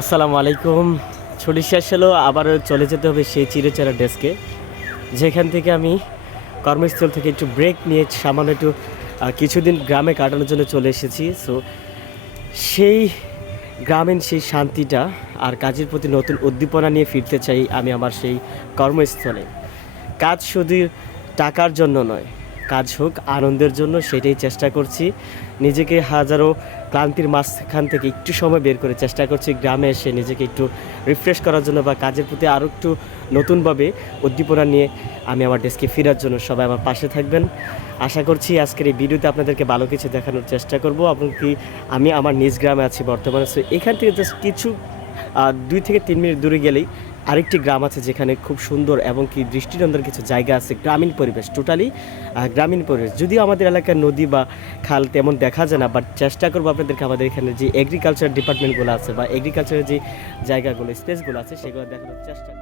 আসসালামু আলাইকুম। ছুটি শেষ হলো, আবারও চলে যেতে হবে সেই চিড়েচারা ডেস্কে, যেখান থেকে আমি কর্মস্থল থেকে একটু ব্রেক নিয়ে সামান্য একটু কিছুদিন গ্রামে কাটানোর জন্য চলে এসেছি। সো সেই গ্রামীণ সেই শান্তিটা আর কাজের প্রতি নতুন উদ্দীপনা নিয়ে ফিরতে চাই আমি আমার সেই কর্মস্থলে। কাজ শুধু টাকার জন্য নয়, কাজ হোক আনন্দের জন্য, সেটাই চেষ্টা করছি। নিজেকে হাজারো ক্লান্তির মাঝখান থেকে একটু সময় বের করে চেষ্টা করছি গ্রামে এসে নিজেকে একটু রিফ্রেশ করার জন্য বা কাজের প্রতি আরও একটু নতুনভাবে উদ্দীপনা নিয়ে আমি আমার ডেস্কে ফেরার জন্য। সবাই আমার পাশে থাকবেন। আশা করছি আজকের এই ভিডিওতে আপনাদেরকে ভালো কিছু দেখানোর চেষ্টা করব। এমনকি আমি আমার নিজ গ্রামে আছি বর্তমানে। সো এখান থেকে জাস্ট কিছু 2 থেকে 3 মিনিট দূরে গেলেই আরেকটি গ্রাম আছে, যেখানে খুব সুন্দর এবং কি দৃষ্টিনন্দন কিছু জায়গা আছে। গ্রামীণ পরিবেশ, টোটালি গ্রামীণ পরিবেশ। যদিও আমাদের এলাকায় নদী বা খাল তেমন দেখা যায় না, বাট চেষ্টা করবো আপনাদেরকে আমাদের এখানে যে এগ্রিকালচার ডিপার্টমেন্টগুলো আছে বা এগ্রিকালচারের যে জায়গাগুলো, স্পেসগুলো আছে, সেগুলো দেখানোর চেষ্টা।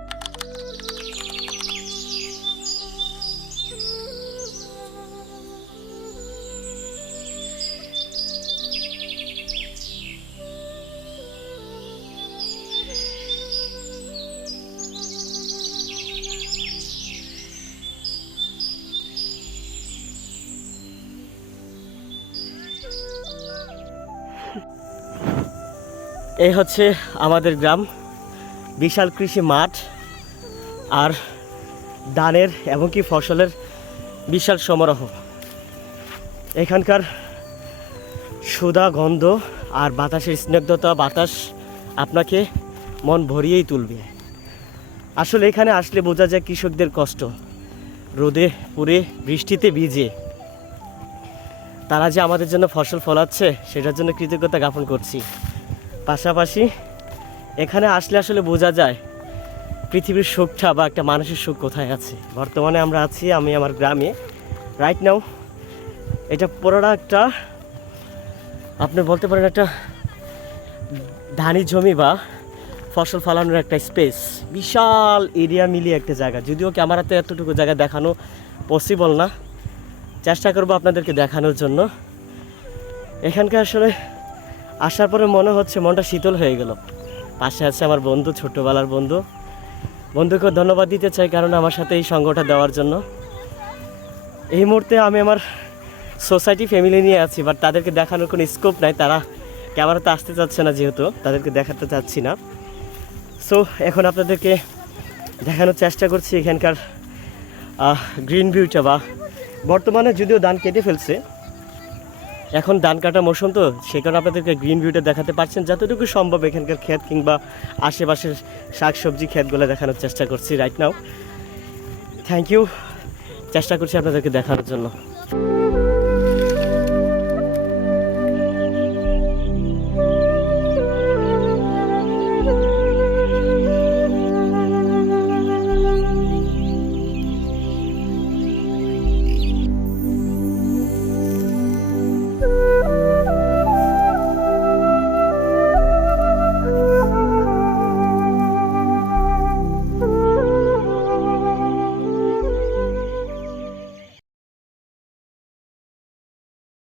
এই হচ্ছে আমাদের গ্রাম, বিশাল কৃষি মাঠ আর ধানের এমনকি ফসলের বিশাল সমারোহ। এখানকার সুধা গন্ধ আর বাতাসের স্নিগ্ধতা, বাতাস আপনাকে মন ভরিয়েই তুলবে। আসলে এখানে আসলে বোঝা যায় কৃষকদের কষ্ট। রোদে পুড়ে বৃষ্টিতে ভিজে তারা যে আমাদের জন্য ফসল ফলাচ্ছে, সেটার জন্য কৃতজ্ঞতা জ্ঞাপন করছি। পাশাপাশি এখানে আসলে আসলে বোঝা যায় পৃথিবীর সুখটা বা একটা মানুষের সুখ কোথায় আছে। বর্তমানে আমরা আছি আমি আমার গ্রামে রাইট নাও। এটা পুরোটা একটা আপনি বলতে পারেন একটা ধানি জমি বা ফসল ফলানোর একটা স্পেস, বিশাল এরিয়া মিলিয়ে একটা জায়গা। যদিও ক্যামেরাতে এতটুকু জায়গা দেখানো পসিবল না, চেষ্টা করবো আপনাদেরকে দেখানোর জন্য। এখানকে আসলে আসার পরে মনে হচ্ছে মনটা শীতল হয়ে গেল। পাশে আছে আমার বন্ধু, ছোট্টবেলার বন্ধু। বন্ধুকে ধন্যবাদ দিতে চাই কারণ আমার সাথে এই সঙ্গটা দেওয়ার জন্য। এই মুহূর্তে আমি আমার সোসাইটি ফ্যামিলি নিয়ে আছি, বাট তাদেরকে দেখানোর কোনো স্কোপ নাই। তারা ক্যামেরাতে আসতে চাচ্ছে না, যেহেতু তাদেরকে দেখাতে চাচ্ছি না। সো এখন আপনাদেরকে দেখানোর চেষ্টা করছি এখানকার গ্রিন ভিউটা। বা বর্তমানে যদিও ধান কেটে ফেলছে, এখন ধান কাটা মৌসুম, তো সে কারণে আপনাদেরকে গ্রিন ভিউটা দেখাতে পারছেন যতটুকু সম্ভব। এখানকার ক্ষেত কিংবা আশেপাশের শাকসবজি ক্ষেতগুলো দেখানোর চেষ্টা করছি রাইট নাও। থ্যাংক ইউ, চেষ্টা করছি আপনাদেরকে দেখানোর জন্য।